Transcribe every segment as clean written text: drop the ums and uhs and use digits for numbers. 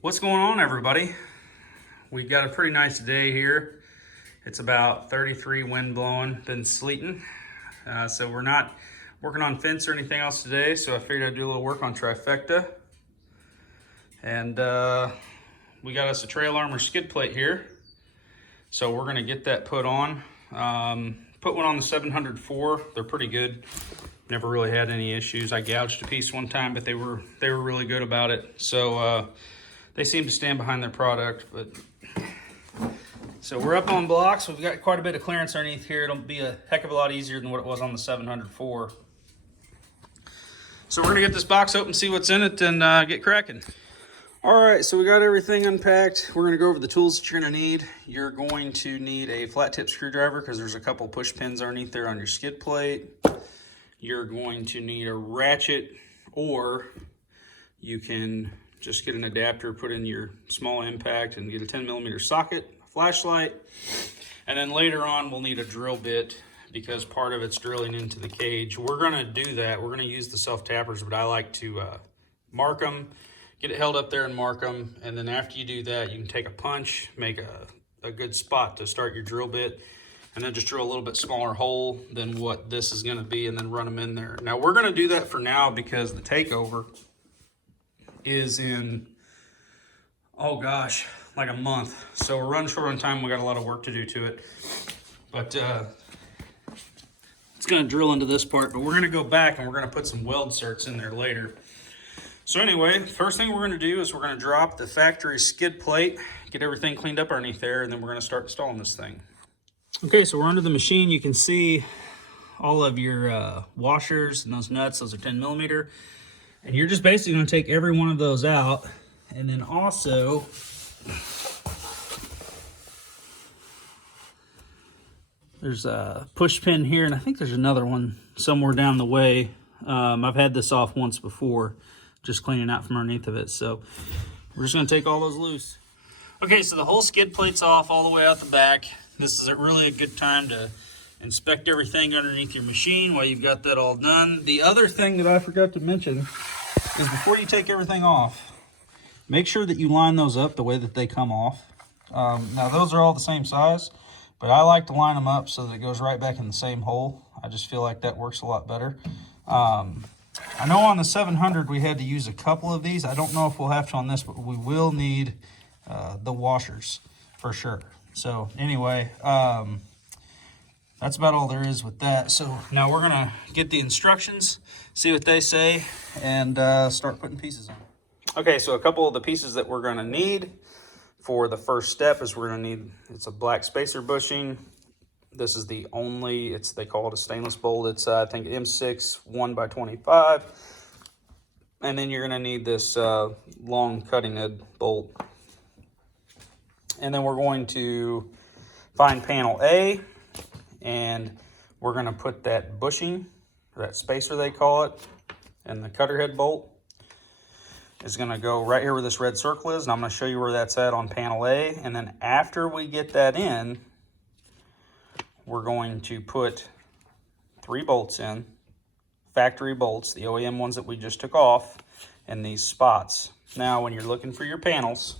What's going on, everybody? We got a pretty nice day here. It's about 33, wind blowing, been sleeting. So we're not working on fence or anything else today, so I figured I'd do a little work on Trifecta. And we got us a trail armor skid plate here. So we're gonna get that put on. Put one on the 704, they're pretty good. Never really had any issues. I gouged a piece one time, but they were really good about it. So they seem to stand behind their product. But so we're up on blocks. We've got quite a bit of clearance underneath here. It'll be a heck of a lot easier than what it was on the 704. So we're gonna get this box open, see what's in it, and get cracking. All right, so we got everything unpacked. We're gonna go over the tools that you're gonna need. You're going to need a flat tip screwdriver because there's a couple push pins underneath there on your skid plate. You're going to need a ratchet, or you can just get an adapter, put in your small impact, and get a 10mm socket, a flashlight. And then later on, we'll need a drill bit because part of it's drilling into the cage. We're gonna do that. We're gonna use the self-tappers, but I like to mark them, get it held up there and mark them. And then after you do that, you can take a punch, make a good spot to start your drill bit, and then just drill a little bit smaller hole than what this is gonna be, and then run them in there. Now we're gonna do that for now because the takeover is in, oh gosh, like a month. So we're running short on time. We got a lot of work to do to it. But it's gonna drill into this part, but we're gonna go back and we're gonna put some weld certs in there later. So anyway, first thing we're gonna do is we're gonna drop the factory skid plate, get everything cleaned up underneath there, and then we're gonna start installing this thing. Okay, so we're under the machine. You can see all of your washers and those nuts. Those are 10mm. And you're just basically going to take every one of those out. And then also, there's a push pin here, and I think there's another one somewhere down the way. I've had this off once before, just cleaning out from underneath of it. So we're just going to take all those loose. Okay, so the whole skid plate's off all the way out the back. This is really a good time to inspect everything underneath your machine while you've got that all done. The other thing that I forgot to mention is before you take everything off, make sure that you line those up the way that they come off. Now those are all the same size, but I like to line them up so that it goes right back in the same hole. I just feel like that works a lot better. I know on the 700 we had to use a couple of these. I don't know if we'll have to on this, but we will need the washers for sure. So anyway, that's about all there is with that. So now we're gonna get the instructions, see what they say, and start putting pieces on. Okay, so a couple of the pieces that we're gonna need for the first step is we're gonna need, it's a black spacer bushing. This is the only, they call it a stainless bolt. It's I think M6 1x25. And then you're gonna need this long cutting head bolt. And then we're going to find panel A, and we're gonna put that bushing, or that spacer they call it, and the cutter head bolt is gonna go right here where this red circle is, and I'm gonna show you where that's at on panel A. And then after we get that in, we're going to put 3 bolts in, factory bolts, the OEM ones that we just took off, in these spots. Now, when you're looking for your panels,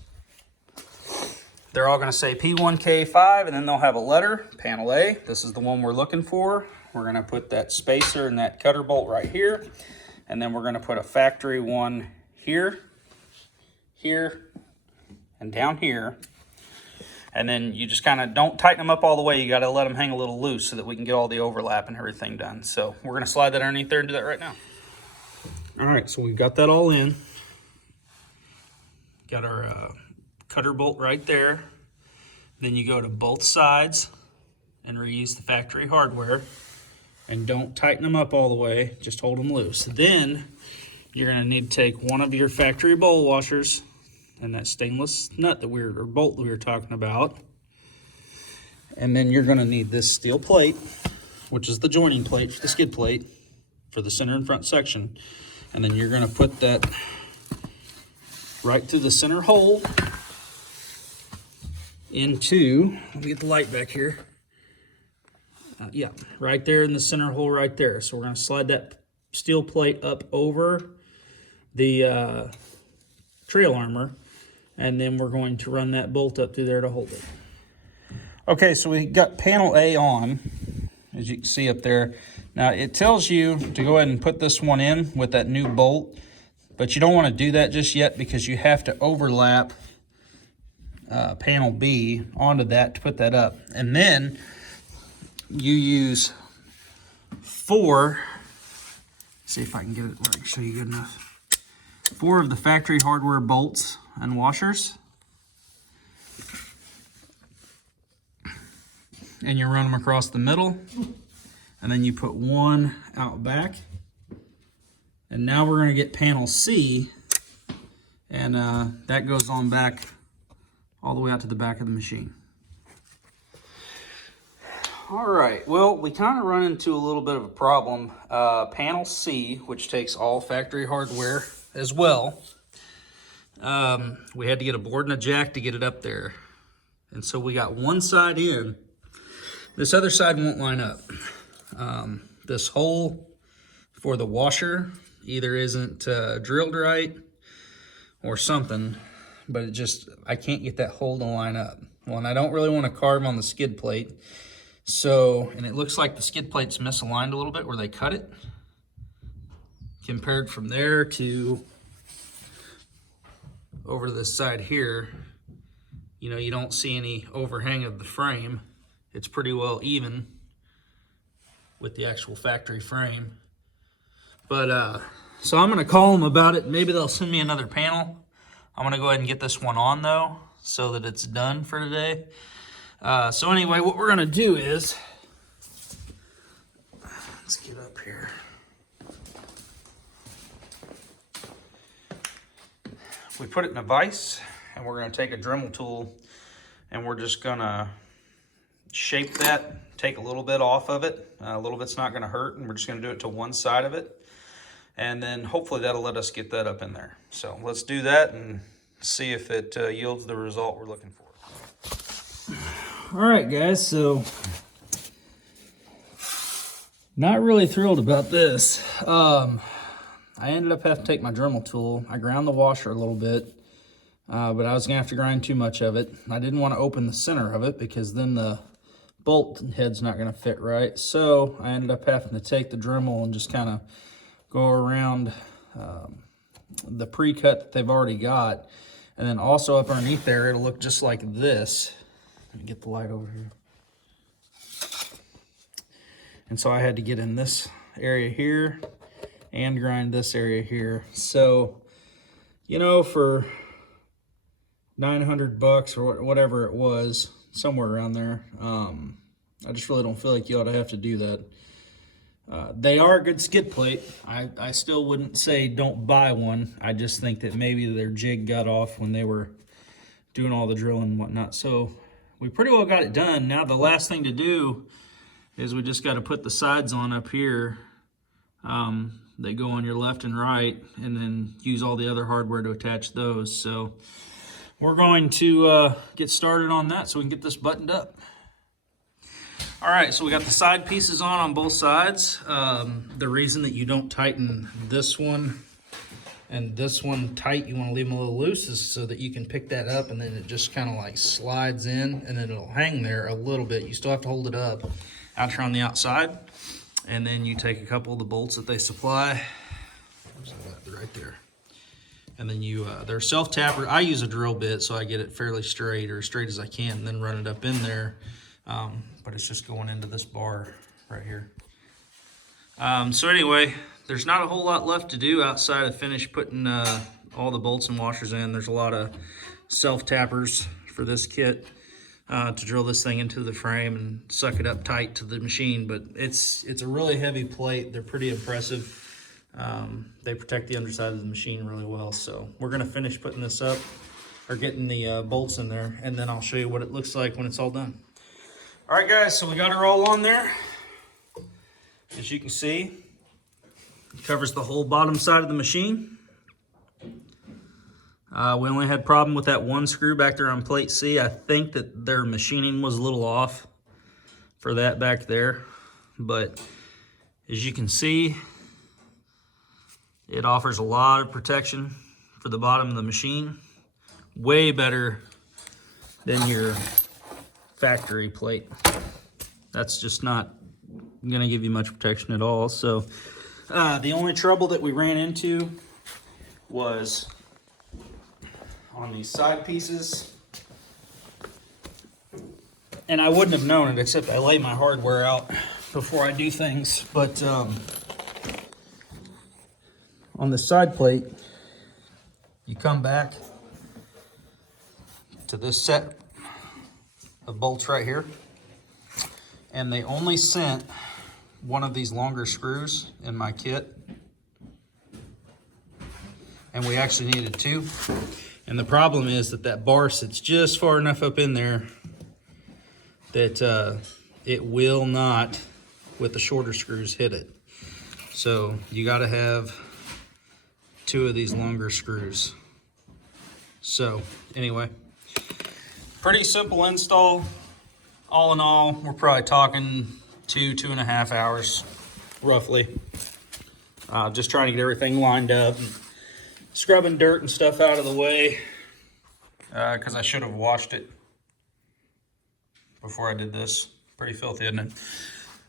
they're all going to say P1K5, and then they'll have a letter, panel A. This is the one we're looking for. We're going to put that spacer and that cutter bolt right here, and then we're going to put a factory one here, here, and down here. And then you just kind of don't tighten them up all the way. You got to let them hang a little loose so that we can get all the overlap and everything done. So we're going to slide that underneath there and do that right now. All right, so we've got that all in. Got our cutter bolt right there. Then you go to both sides and reuse the factory hardware. And don't tighten them up all the way, just hold them loose. Then you're going to need to take one of your factory bowl washers and that stainless nut that or bolt that we were talking about. And then you're going to need this steel plate, which is the joining plate for the skid plate for the center and front section. And then you're going to put that right through the center hole into, let me get the light back here. Yeah, right there in the center hole right there. So we're going to slide that steel plate up over the trail armor, and then we're going to run that bolt up through there to hold it. Okay, so we got panel A on, as you can see up there. Now it tells you to go ahead and put this one in with that new bolt, but you don't want to do that just yet because you have to overlap panel B onto that to put that up. And then you use 4, see if I can get it where I can show you good enough, 4 of the factory hardware bolts and washers. And you run them across the middle, and then you put 1 out back. And now we're going to get panel C, and that goes on back all the way out to the back of the machine. All right, well, we kind of run into a little bit of a problem. Panel C, which takes all factory hardware as well, we had to get a board and a jack to get it up there. And so we got one side in. This other side won't line up. This hole for the washer either isn't drilled right or something, but it just, I can't get that hole to line up. Well, and I don't really want to carve on the skid plate. So, and it looks like the skid plate's misaligned a little bit where they cut it. Compared from there to over to this side here, you know, you don't see any overhang of the frame. It's pretty well even with the actual factory frame. But, so I'm gonna call them about it. Maybe they'll send me another panel. I'm gonna go ahead and get this one on though, so that it's done for today. So anyway, what we're gonna do is, let's get up here. We put it in a vise, and we're gonna take a Dremel tool, and we're just gonna shape that, take a little bit off of it. A little bit's not gonna hurt, and we're just gonna do it to one side of it. And then hopefully that'll let us get that up in there. So let's do that and see if it yields the result we're looking for. All right, guys, so not really thrilled about this. I ended up having to take my Dremel tool. I ground the washer a little bit, but I was gonna have to grind too much of it. I didn't want to open the center of it because then the bolt head's not gonna fit right. So I ended up having to take the Dremel and just kind of go around the pre-cut that they've already got. And then also up underneath there, it'll look just like this. Let me get the light over here. And so I had to get in this area here and grind this area here. So, you know, for $900 or whatever it was, somewhere around there, I just really don't feel like you ought to have to do that. They are a good skid plate. I still wouldn't say don't buy one. I just think that maybe their jig got off when they were doing all the drilling and whatnot. So we pretty well got it done. Now the last thing to do is we just got to put the sides on up here. They go on your left and right, and then use all the other hardware to attach those. So we're going to get started on that so we can get this buttoned up. All right, so we got the side pieces on both sides. The reason that you don't tighten this one and this one tight, you want to leave them a little loose, is so that you can pick that up and then it just kind of like slides in and then it'll hang there a little bit. You still have to hold it up out here on the outside. And then you take a couple of the bolts that they supply. Where's that? Right there. And then they're self-tapper. I use a drill bit so I get it fairly straight, or as straight as I can, and then run it up in there. But it's just going into this bar right here. So anyway, there's not a whole lot left to do outside of finish putting all the bolts and washers in. There's a lot of self-tappers for this kit to drill this thing into the frame and suck it up tight to the machine. But it's a really heavy plate. They're pretty impressive. They protect the underside of the machine really well. So we're gonna finish putting this up, or getting the bolts in there, and then I'll show you what it looks like when it's all done. All right, guys, so we got her all on there. As you can see, it covers the whole bottom side of the machine. We only had problem with that one screw back there on plate C. I think that their machining was a little off for that back there, but as you can see, it offers a lot of protection for the bottom of the machine. Way better than your factory plate. That's just not gonna give you much protection at all. So the only trouble that we ran into was on these side pieces. And I wouldn't have known it, except I lay my hardware out before I do things. But on the side plate, you come back to this set of bolts right here, and they only sent one of these longer screws in my kit, and we actually needed two. And the problem is that bar sits just far enough up in there that it will not, with the shorter screws, hit it. So you got to have two of these longer screws. So anyway, pretty simple install. All in all, we're probably talking 2.5 hours roughly. Just trying to get everything lined up and scrubbing dirt and stuff out of the way, because I should have washed it before I did this. Pretty filthy, isn't it?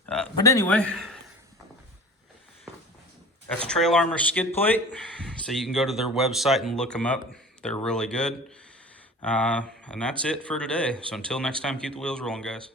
But anyway, that's Trail Armor skid plate. So you can go to their website and look them up. They're really good. And that's it for today. So until next time, keep the wheels rolling, guys.